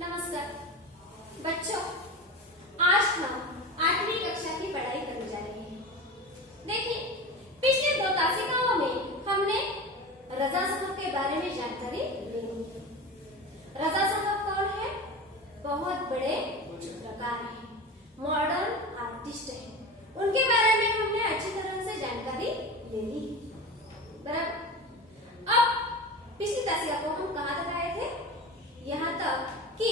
नमस्कार बच्चों, आज हम 8वीं कक्षा की पढ़ाई करने जा रहे हैं। देखिए, पिछले 2 तासिकाओं में हमने रजा साहब के बारे में जानकारी ली। रजा साहब कौन है? बहुत बड़े चित्रकार हैं, मॉडर्न आर्टिस्ट हैं। उनके बारे में हमने अच्छी तरह से जानकारी ले ली। बराबर। अब पिछली तासिका को हम कहाँ तक आए थे? यहाँ तक कि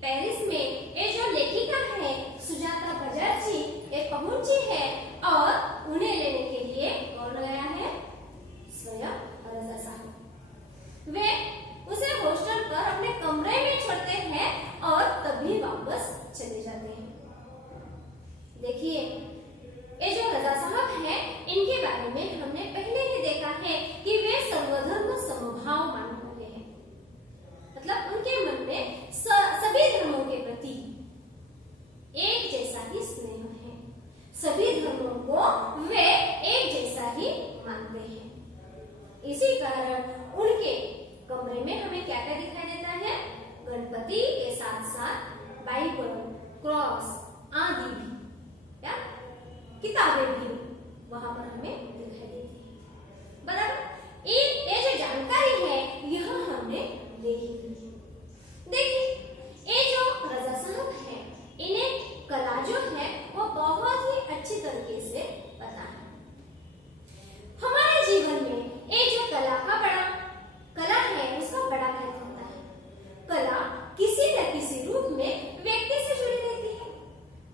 पेरिस में ये जो लेखिका है सुजाता बजाज जी ये पहुंची है और उन्हें लेने के लिए कौन गया है? स्वयं रजा साहब। वे उसे हॉस्टल पर अपने कमरे में छोड़ते हैं और तभी वापस चले जाते हैं। देखिए, ये जो रजा साहब है इनके बारे में हमने पहले ही देखा है कि वे सर्वधर्म समभाव मानने वाले हैं। मतलब उनके मन में सभी धर्मों के प्रति एक जैसा ही स्नेह है। सभी धर्मों को वे एक जैसा ही मानते हैं। इसी कारण उनके कमरे में हमें क्या क्या दिखाई देता है? गणपति के साथ साथ बाइबल, क्रॉस आदि भी या किताबें भी वहां पर हमें दिखाई देती है। बराबर। ये जो जानकारी है यह हमने ले ही ली। देखिए, ये जो रजा साहब है इन्हें कला जो है वो बहुत ही अच्छी तरीके से पता है। हमारे जीवन में ये जो कला है उसका बड़ा महत्व होता है। कला किसी न किसी रूप में व्यक्ति से जुड़ी रहती है।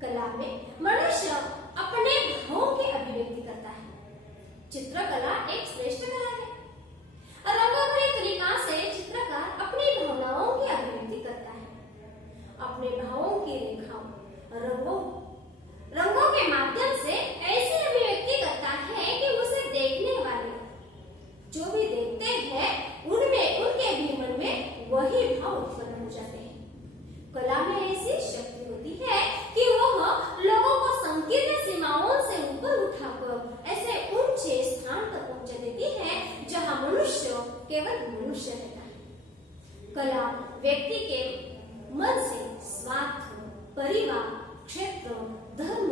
कला में मनुष्य अपने भावों की अभिव्यक्ति करता है। चित्रकला एक श्रेष्ठ कला है। रंगों तरीका से चित्रकार अपनी भावनाओं की अभिव्यक्ति करता है। अपने भावों की रेखाओं रंगों के माध्यम से ऐसी अभिव्यक्ति करता है कि उसे देखने वाले जो भी देखते हैं उनके भी मन में वही भाव उत्पन्न हो जाते हैं। कला में ऐसी शक्ति होती है कि वह लोगों को संकीर्ण सीमाओं से ऊपर उठाकर ऐसे ऊंचे स्थान तक पहुंचा देती है जहां मनुष्य केवल मनुष्य रहता है। कला व्यक्ति के मन से स्वार्थ, परिवार, क्षेत्र, धर्म,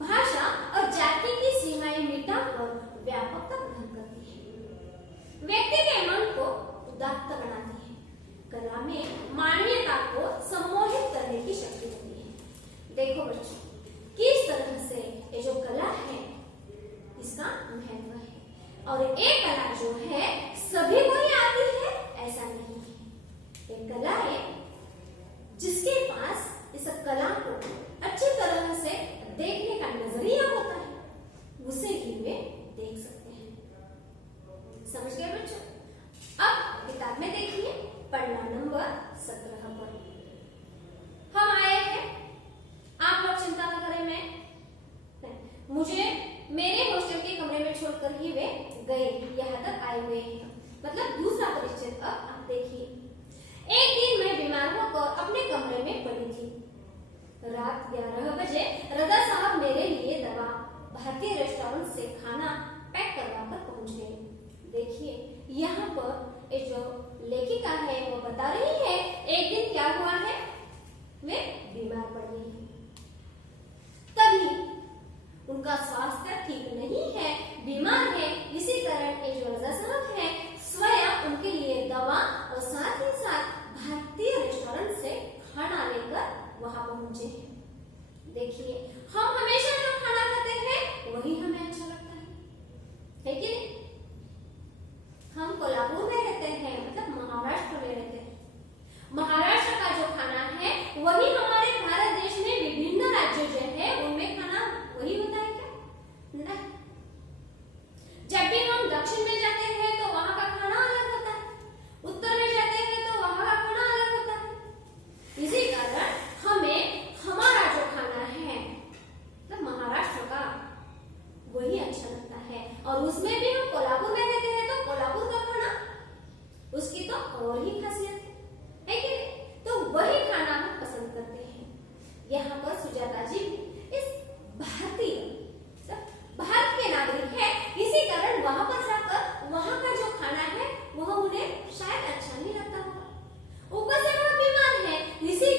भाषा और जाति की सीमाएं मिटाकर व्यापकता प्रदान करती है। व्यक्ति के मन को उदात्त बनाती है। कला में मानवीयता को सम्मोहित करने की शक्ति होती है। देखो बच्चों, किस तरह से ये जो कला है इसका महत्व है। और एक कला जो है सभी को ही आती है ऐसा नहीं है। एक कला है जिसके पास इस कला को अच्छी तरह से देखने का नजरिया होता है उसे ही वे देख सकते हैं। समझ गए बच्चों? अब किताब में देखिए पन्ना नंबर 17 पर हम आए हैं। आप लोग चिंता न करें, मुझे मेरे हॉस्टल के कमरे में छोड़कर ही वे गए, यहाँ तक आए हुए हैं। मतलब दूसरा परिचय। अब आप देखिए, एक दिन मैं बीमार होकर अपने कमरे में पड़ी थी। रात 11 बजे रजा साहब मेरे लिए दवा भारतीय रेस्टोरेंट से खाना पैक करवाकर पहुंच गए। देखिए, यहाँ पर ये जो लेखिका है वो बता रही है एक दिन क्या हुआ है, वे बीमार पड़ गई है। तभी उनका स्वास्थ्य ठीक नहीं है, बीमार है। इसी कारण ये जो रजा साहब है स्वयं उनके लिए दवा और साथ ही साथ भारतीय रेस्टोरेंट से खाना लेकर वहां पहुंचे हैं। देखिए, हम हमेशा जो खाना खाते हैं वही हमें अच्छा लगता है कि नहीं? हम कोल्हापुर में रहते हैं, मतलब महाराष्ट्र में रहते हैं। महाराष्ट्र का जो खाना है वही हमारे भारत देश में विभिन्न राज्यों जो है उनमें खाना वही होता है क्या? नहीं। जब भी हम दक्षिण में जाते हैं तो वहां का खाना अलग होता है, उत्तर में जाते हैं तो वहां का खाना अलग होता है। इसी कारण हमें हमारा जो खाना है तो महाराष्ट्र का वही अच्छा लगता है। और उसमें भी हम कोल्हापुर में रहते हैं तो कोल्हापुर का खाना उसकी तो और ही खासियत है कि नहीं? तो वही खाना हम पसंद करते हैं। यहाँ पर सुजाता जी इस भारत के नागरिक है, इसी कारण वहां पर जाकर वहां का जो खाना है वह उन्हें शायद अच्छा नहीं लगता होगा। ऊपर से वह बीमार है, इसी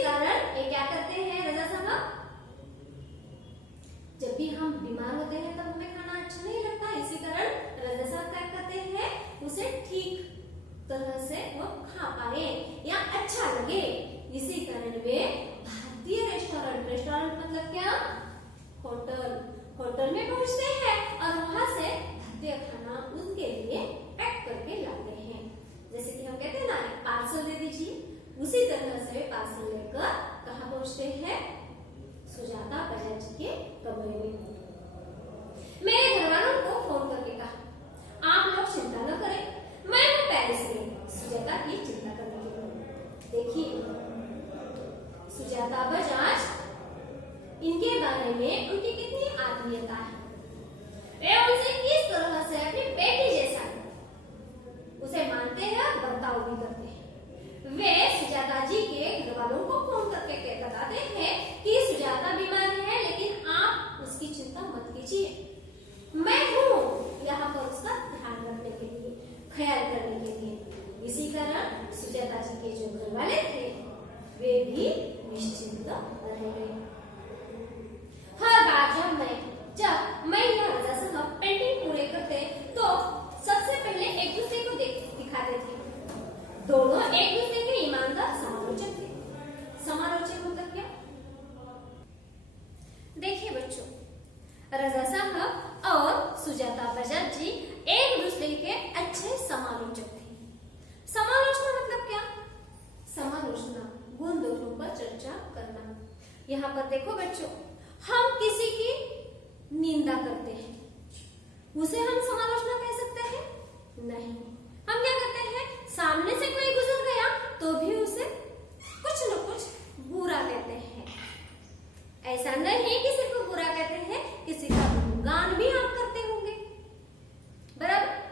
खा पाए या अच्छा लगे, इसी कारण वे भारतीय रेस्टोरेंट मतलब क्या, होटल में पहुंचते हैं और वहां से भारतीय खाना उनके लिए पैक करके लाते हैं। जैसे कि हम कहते हैं ना, पार्सल दे दीजिए, उसी तरह से वे पार्सल लेकर कहाँ पहुंचते हैं, सुजाता बजाज जी के कमरे में। मेरे घर वालों को फोन करके कहा, आप लोग चिंता न करें, मैं हूं पेरिस में सुजाता की चिंता करने के लिए। देखिए सुजाता बजाज, इनके बारे में उनकी कितनी आत्मीयता है, वे उनसे किस तरह से अपनी बेटी जैसा उसे मानते हैं और बर्ताव भी करते हैं। वे सुजाता जी के घर वालों को फोन करके बताते हैं कि सुजाता बीमार है, लेकिन आप उसकी चिंता मत कीजिए, मैं हूँ यहाँ पर उसका ध्यान रखने के लिए, ख्याल करने के लिए। इसी कारण सुजाता जी के जो घर वाले थे वे भी निश्चिंत रह गए। हर बार जब मैं या रजा साहब पेंटिंग पूरे करते तो सबसे पहले एक दूसरे को दिखाते थे। दोनों एक दूसरे के ईमानदार समालोचक थे। समालोचक मतलब क्या? देखिए बच्चों, रजा साहब और सुजाता बजाज जी एक दूसरे के अच्छे समालोचक थे। समालोचना मतलब क्या? समालोचना गुण दोषों पर चर्चा करना। यहाँ पर देखो बच्चों, हम किसी की निंदा करते हैं, उसे हम समालोचना कह सकते हैं? नहीं। हम क्या करते हैं, सामने से कोई गुजर गया तो भी उसे कुछ न कुछ बुरा कहते हैं। ऐसा नहीं किसी को बुरा कहते हैं, किसी का गुणगान भी आप करते होंगे, बराबर।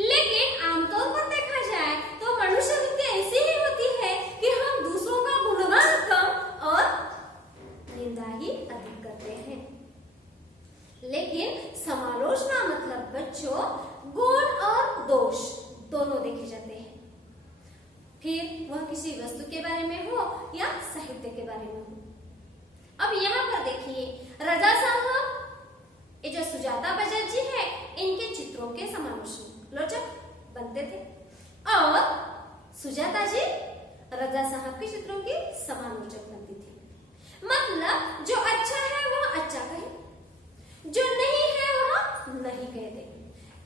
लेकिन आमतौर पर देखा जाए तो मनुष्य वृत्ति ऐसी ही होती है कि हम दूसरों का गुणगान कम और निंदा ही अधिक करते हैं। लेकिन समालोचना मतलब बच्चों गुण और दोष दोनों देखे जाते हैं, फिर वह किसी वस्तु के बारे में हो या साहित्य के बारे में हो। अब यहाँ पर देखिए, रजा साहब, ये जो सुजाता बजाज जी है, इनके चित्रों के समालोचक बनते थे और सुजाता जी रजा साहब के चित्रों की समालोचक बनती थी। मतलब जो अच्छा है वह अच्छा कहे, जो नहीं है वह नहीं कह दे।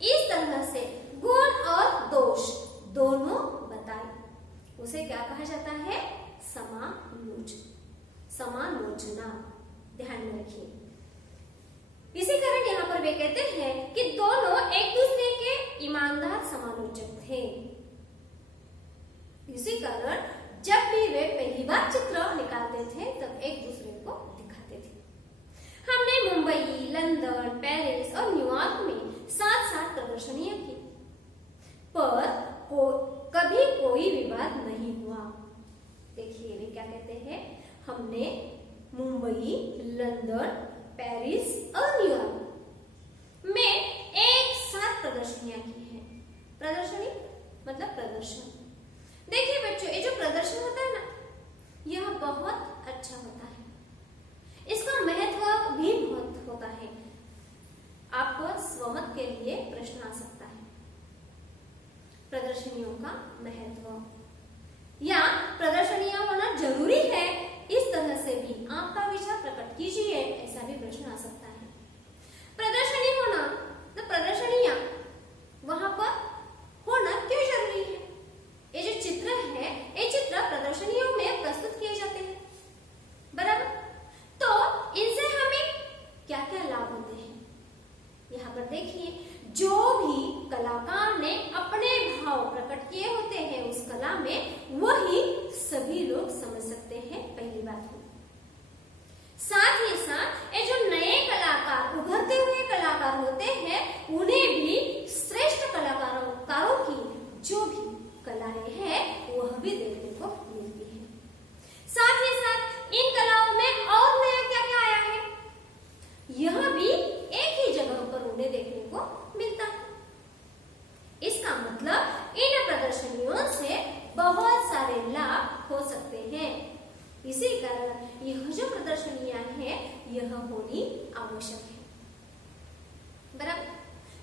इस तरह से गुण और दोष दोनों बताए, उसे क्या कहा जाता है? समालोचना। ध्यान में रखिए। इसी कारण यहाँ पर वे कहते हैं कि दोनों एक दूसरे के ईमानदार समालोचक थे। इसी कारण जब भी वे पहली बार चित्र निकालते थे तब एक दूसरे को दिखाते थे। हमने मुंबई, लंदन, पेरिस और न्यूयॉर्क में 7 प्रदर्शनियां की, पर कभी कोई विवाद नहीं हुआ। देखिए वे क्या कहते हैं, हमने मुंबई, लंदन, पेरिस और न्यूयॉर्क में एक साथ प्रदर्शनियां की हैं। प्रदर्शनी मतलब प्रदर्शन। देखिए बच्चों, ये जो प्रदर्शन होता है ना, यह बहुत अच्छा होता है, इसका महत्व भी बहुत होता है। आपको स्वमत के लिए प्रश्न आ सकता है, प्रदर्शनियों का महत्व या प्रदर्शनियां होना जरूरी है, इस तरह से भी आपका विचार प्रकट कीजिए, ऐसा भी प्रश्न आ सकता है। प्रदर्शनी होना, तो प्रदर्शनियां वहां पर होना क्यों जरूरी है? ये जो चित्र है, ये चित्र प्रदर्शनियों में प्रस्तुत किए जाते हैं, बराबर। तो इनसे हमें क्या क्या लाभ होते हैं? यहाँ पर देखिए, जो भी कलाकार ने अपने भाव प्रकट किए होते हैं उस कला में, वही सभी लोग समझ सकते हैं, पहली बात है। साथ ही साथ ये जो नए कलाकार, उभरते हुए कलाकार होते हैं, उन्हें भी श्रेष्ठ कलाकारों की जो भी कलाएं हैं वह भी देखने को मिलती है। साथ ही साथ इन कलाओं में और नया क्या क्या आया है, यह भी एक ही जगह पर उन्हें देखने को मिलता है। इसका मतलब इन प्रदर्शनियों से बहुत सारे लाभ हो सकते हैं। इसी कारण यह जो प्रदर्शनियां हैं, यह होनी आवश्यक है, बराबर।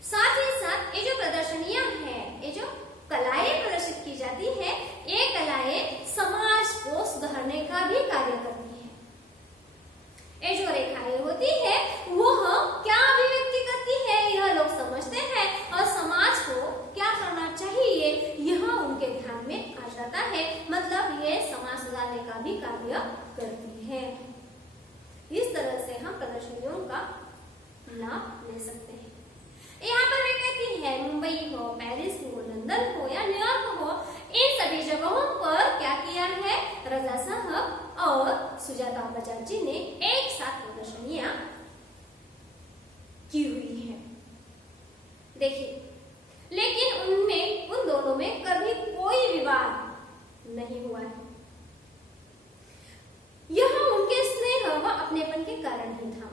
साथ ही साथ ये जो प्रदर्शनियां हैं, ये जो कलाएं प्रदर्शित की जाती है, एक का भी कार्य करती है। इस तरह से हम प्रदर्शनियों का लाभ ले सकते हैं। यहाँ पर वे कहती है मुंबई हो, पेरिस हो, लंदन हो या न्यूयॉर्क हो, इन सभी जगहों पर क्या किया है, रजा साहब और सुजाता बजाज जी ने एक साथ प्रदर्शनियां की हुई है। देखिए, लेकिन उन दोनों में कभी कोई विवाद नहीं हुआ है। यह उनके स्नेह व अपनेपन के कारण ही था।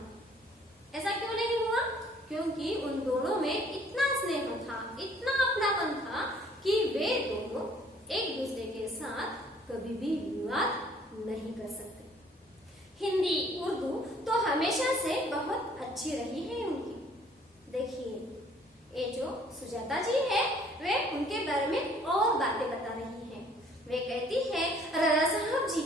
ऐसा क्यों नहीं हुआ? क्योंकि उन दोनों में इतना स्नेह था, इतना अपनापन था कि वे दोनों एक दूसरे के साथ कभी भी विवाद नहीं कर सकते। हिंदी उर्दू तो हमेशा से बहुत अच्छी रही है उनकी। देखिए, ये जो सुजाता जी है वे उनके बारे में और बातें बता रही हैं। वे कहती है रजा साहब जी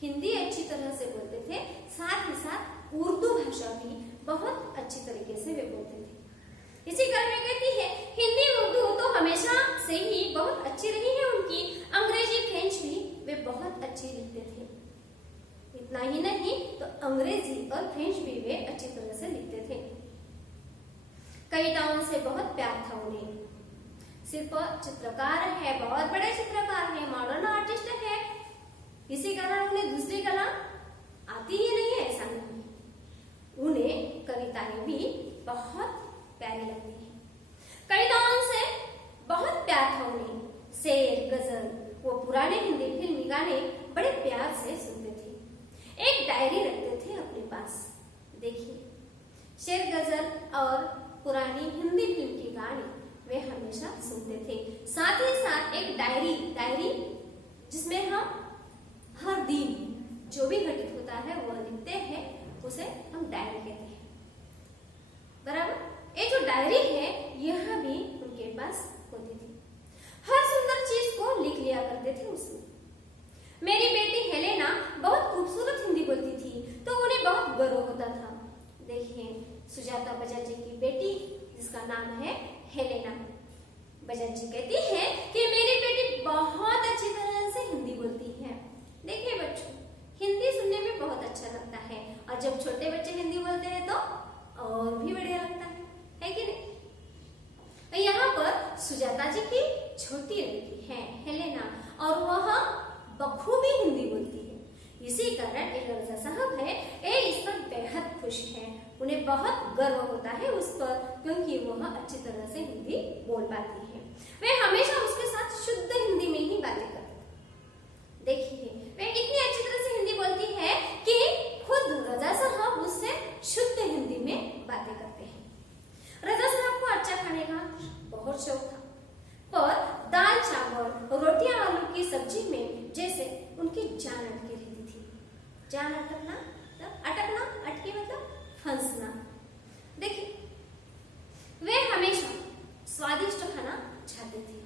हिंदी अच्छी तरह से बोलते थे, साथ ही साथ उर्दू भाषा भी बहुत अच्छी तरीके से वे बोलते थे। इसी कारण वे कहती है हिंदी उर्दू तो हमेशा से ही बहुत अच्छी रही है उनकी। अंग्रेजी फ्रेंच भी वे बहुत अच्छी लिखते थे। इतना ही नहीं तो अंग्रेजी और फ्रेंच भी वे अच्छी तरह से लिखते थे। कविताओं से बहुत प्यार था उन्हें। सिर्फ चित्रकार है, बहुत बड़े चित्रकार है, मॉडर्न आर्टिस्ट है, इसी कारण उन्हें दूसरी कला आती ही नहीं है ऐसा नहीं। उन्हें कविताएं भी बहुत प्यारी लगती हैं। कविताओं से बहुत प्यार था उन्हें। शेर, गजल, वो पुराने हिंदी फिल्मी गाने बड़े प्यार से सुनते थे। एक डायरी रखते थे अपने पास। देखिए, शेर, गजल और पुरानी हिंदी फिल्म के गाने वे हमेशा सुनते थे। साथ ही साथ एक डायरी जिसमें हम हर दिन जो भी घटित होता है वह लिखते हैं, उसे हम डायरी कहते हैं। बराबर। ये जो डायरी है यह भी उनके पास होती थी। हर सुंदर चीज को लिख लिया करते थे उसमें। मेरी बेटी हेलेना बहुत खूबसूरत हिंदी बोलती थी तो उन्हें बहुत गर्व होता था। देखिए, सुजाता बजाज जी की बेटी जिसका नाम है हेलेना, बजाज जी कहती है कि मेरी बेटी बहुत अच्छी तरह से हिंदी बोलती है। देखिए बच्चों, हिंदी सुनने में बहुत अच्छा लगता है और जब छोटे बच्चे हिंदी बोलते हैं तो और भी बढ़िया लगता है कि नहीं? यहाँ पर सुजाता जी की छोटी लड़की है हेलेना और वह बखूबी हिंदी बोलती है। इसी कारण रजा साहब है ये इस पर बेहद खुश है। उन्हें बहुत गर्व होता है उस पर, क्योंकि वह अच्छी तरह से हिंदी बोल पाती है। वे हमेशा उसके साथ शुद्ध हिंदी में ही बातें करते थे। देखिए, वे इतनी अच्छी तरह से हिंदी बोलती है कि खुद रजा साहब उससे शुद्ध हिंदी में बातें करते हैं। रजा साहब को अच्छा खाने का बहुत शौक था, पर दाल चावल रोटियां आलू की सब्जी में जैसे उनकी जान अटकी रहती थी। जान अटकना मतलब अटकना, अटकी मतलब फंसना। देखिए, वे हमेशा स्वादिष्ट खाना चाहते थे।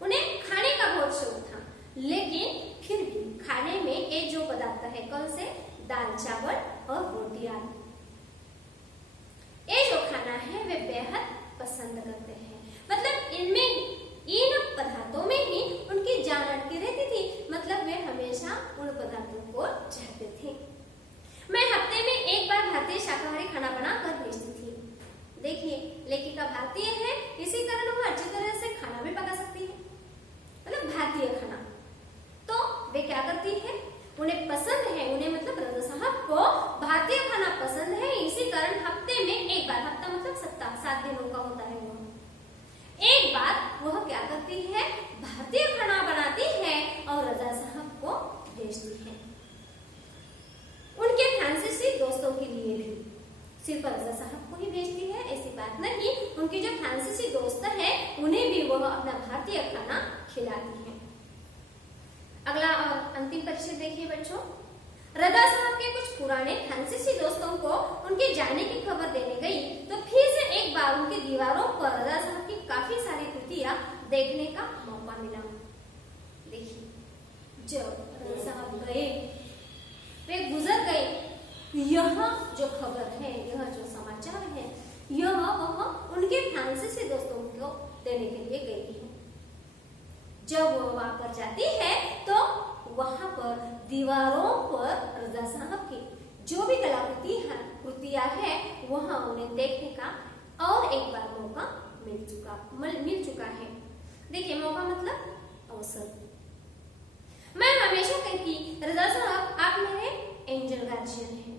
उन्हें खाने का बहुत शौक था, लेकिन फिर भी खाने में ये जो पदार्थ है कौन से, दाल चावल और रोटियां, ये जो खाना है वे बेहद पसंद करते हैं। मतलब इन पदार्थों में ही उनकी जान अटकी रहती थी। मतलब वे हमेशा उन पदार्थों को चाहते थे। मैं हफ्ते में एक बार भारतीय शाकाहारी खाना बनाकर भेजती थी। देखिए, लेखिका भारतीय है, इसी कारण वह अच्छी तरह से खाना भी पका सकती है, मतलब भारतीय खाना। तो वे क्या करती है, उन्हें पसंद है, उन्हें मतलब रजा साहब को भारतीय खाना पसंद है, इसी कारण हफ्ते में एक बार, हफ्ता मतलब सप्ताह 7 दिनों का होता है, वह एक बार वह क्या करती है, भारतीय खाना बनाती है और रजा साहब को भेजती है। उनके फ्रांसीसी दोस्तों के लिए भी, सिर्फ रजा साहब को ही भेजती है ऐसी बात नहीं, उनके जो फ्रांसीसी दोस्त है उन्हें भी वह अपना भारतीय खाना खिलाती है। अगला और अंतिम परिचय देखिए बच्चों। रजा साहब के कुछ पुराने फ्रांसीसी दोस्तों को उनके जाने की खबर देने गई तो फिर से एक बार उनकी दीवारों पर रजा साहब की काफी सारी कृतियां देखने का मौका मिला। देखिए, जब रजा साहब गए, वे गुजर गए, यह जो खबर है, यह जो समाचार है, यह वह उनके फ्रांसीसी दोस्तों को देने के लिए गई है। जब वो वहां पर जाती है तो वहां पर दीवारों पर रजा साहब की जो भी कृतियां है वहां उन्हें देखने का और एक बार मौका मिल चुका है। देखिए, मौका मतलब अवसर। मैं हमेशा कहती, रजा साहब आप मेरे एंजल गार्जियन हैं।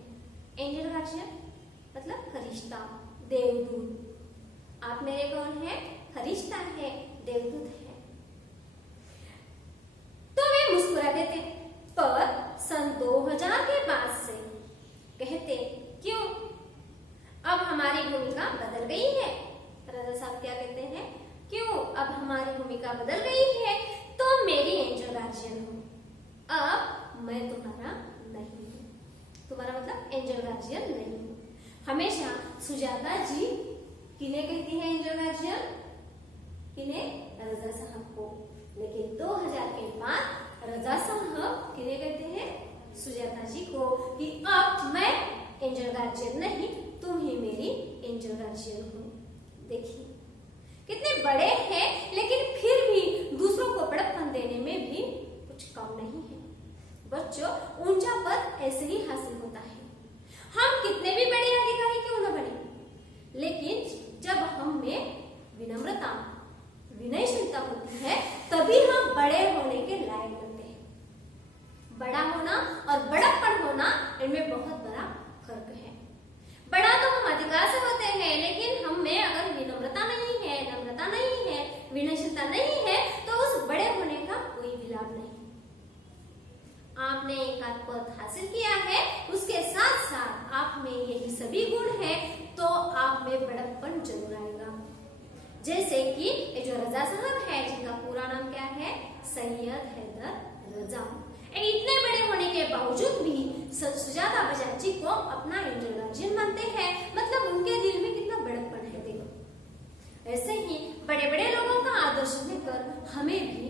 एंजल गार्जियन मतलब फरिश्ता, देवदूत। आप मेरे कौन है? फरिश्ता है, देवदूत है। तो वे मुस्कुरा देते, पर सन 2000 के बाद से कहते, क्यों अब हमारी भूमिका बदल गई है? रजा साहब क्या कहते हैं? क्यों अब हमारी भूमिका बदल गई है? तो मेरी एंजल गार्जियन हूं, अब मैं तुम्हारा नहीं हूं। तुम्हारा मतलब एंजल गार्जियन नहीं हूं। हमेशा सुजाता जी किन्हें कहती है एंजल गार्जियन? किन्हें? रजा साहब को। लेकिन 2000 के बाद रजा साहब किन्हें कहते हैं? सुजाता जी को, कि अब मैं एंजल गार्जियन नहीं, तुम ही मेरी एंजल गार्जियन हो। देखिए कितने बड़े हैं, लेकिन फिर भी दूसरों को बड़प्पन देने में भी कुछ कम नहीं है। बच्चों, ऊंचा पद ऐसे ही हासिल होता है। हम कितने भी बड़े अधिकारी क्यों न बने, लेकिन जब हम में विनम्रता, विनयशीलता होती है, तभी हम बड़े होने के लायक बनते हैं। बड़ा होना और बड़प्पन होना, इनमें बहुत बड़ा फर्क है। बड़ा तो हम अधिकार से होते हैं, लेकिन हम में अगर विनम्रता नहीं है, नम्रता नहीं है, विनयशीलता नहीं है, तो उस बड़े होने का कोई भी लाभ नहीं। आपने एक आध पद हासिल किया है, उसके साथ साथ आप में यही सभी गुण है, तो आप में बड़प्पन जरूर आएगा। जैसे कि ये जो रजा साहब है, जिनका पूरा नाम क्या है? सैयद हैदर रजा। इतने बड़े होने के बावजूद भी सुजाता बजाज जी को अपना एंजल गार्जियन मानते हैं, मतलब उनके दिल में कितना बड़प्पन है। देखो, ऐसे ही बड़े बड़े लोगों का आदर्श लेकर हमें भी